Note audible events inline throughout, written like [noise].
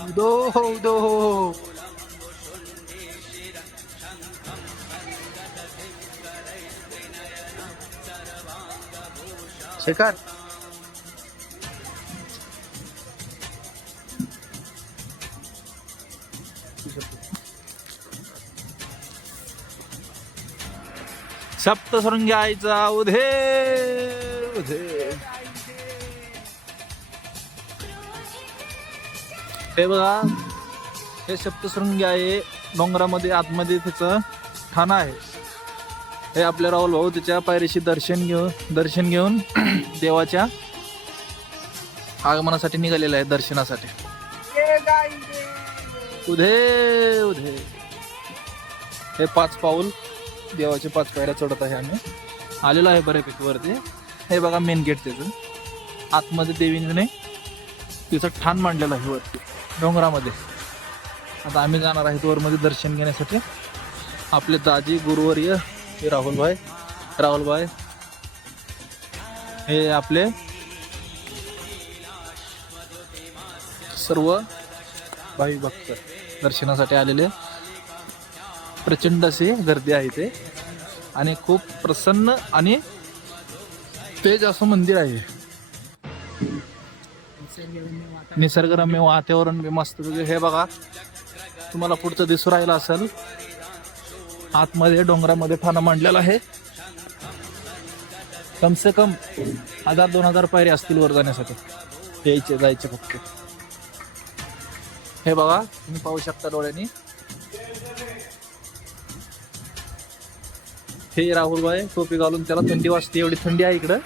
उदो उदो हो, हो, हो। शेखर। सप्तशृंगी आईचा उधे उधे हे बघा हे सप्तशृंगी आहे डोंगरामध्ये आतमध्ये त्याचं ठाणं आहे. हे आपले राहुल भाऊ त्याच्या पायरीशी दर्शन घेऊन दर्शन घेऊन [clears throat] देवाच्या आगमनासाठी निघालेलं आहे दर्शनासाठी. उधे उधे. हे पाच पाऊल देवाचे पाच पायऱ्या चढत आहे आम्ही. आलेलो आहे बऱ्यापैकी वरती. हे बघा मेन गेट त्याचं आतमध्ये देवीने तिचं ठाण मांडलेलं आहे वरती डोंगरामध्ये. आता आम्ही जाणार आहेत वरमध्ये दर्शन घेण्यासाठी. आपले दाजी गुरुवर्य हे राहुलभाई राहुलभाई हे आपले सर्व भाई भक्त दर्शनासाठी आलेले. प्रचंड अशी गर्दी आहे ते आणि खूप प्रसन्न आणि तेज असं मंदिर आहे. निसर्गरम्य वातावरण बी मस्त हे बघा तुम्हाला पुढचं दिसू राहिलं असेल. आतमध्ये डोंगरामध्ये ठाणं मांडलेलं आहे. कम से कम हजार दोन हजार पायरी असतील वर जाण्यासाठी. यायचे जायचे फक्त. हे बघा तुम्ही पाहू शकता डोळ्यांनी. हे राहुलबाई टोपी घालून त्याला थंडी वाजते एवढी थंडी आहे इकडं.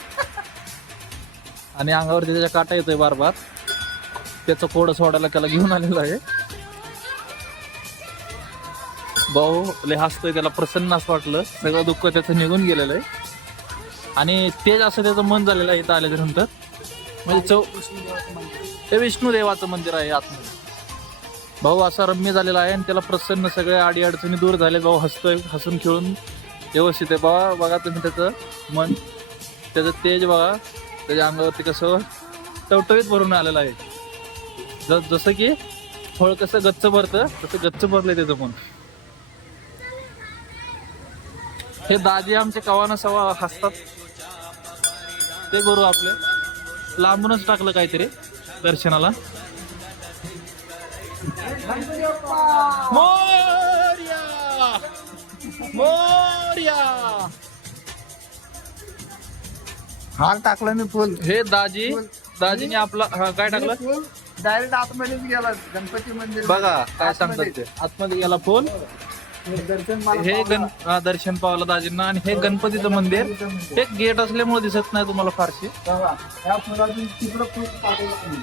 आणि अंगावर त्याच्या काटा येतोय बार बार त्याचं कोड सोडायला त्याला घेऊन आलेलं आहे. भाऊ लय हसतोय त्याला प्रसन्न असं वाटलं. सगळं दुःख त्याचं निघून गेलेलं आहे. आणि तेच असं त्याचं मन झालेलं आहे इथं आल्याच्यानंतर म्हणजे चौ हे विष्णू देवाचं मंदिर आहे आतमध्ये. भाऊ असा रम्य झालेला आहे आणि त्याला प्रसन्न सगळे अडीअडचणी दूर झाले भाऊ हसतोय हसून खेळून. व्यवस्थित आहे बाबा. बघा तुम्ही त्याचं मन. त्याचं तेज बघा. त्याच्या अंगावरती कसं टवटवीत भरून आलेलं आहे. ज जसं की फळ कसं गच्च भरतं तसं गच्च भरलंय त्याचं मन हे दाजी आमचे कवाना सवा हसतात. ते गुरु आपले. लांबूनच टाकलं काहीतरी दर्शनाला. मोर्या! मोर्या हाल टाकला मी फुल. हे दाजी दाजीने आपला हा, काय टाकलं? डायरेक्ट आतमध्येच गेला गणपती मंदिर. बघा काय सांगतात ते. आतमध्ये गेला फोन दर्शन मला हे गण हा, दर्शन पावलं दाजींना. आणि हे गणपतीचं मंदिर. हे गेट असल्यामुळे दिसत नाही तुम्हाला फारशी. बघा, या फुलातून तिकडं फुल टाकलं तुम्ही.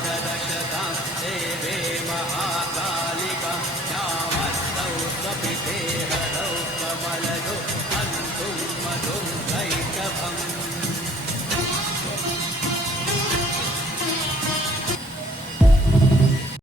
पाददशताब्दे महाकालिका श्यामस्तौ सपितेहर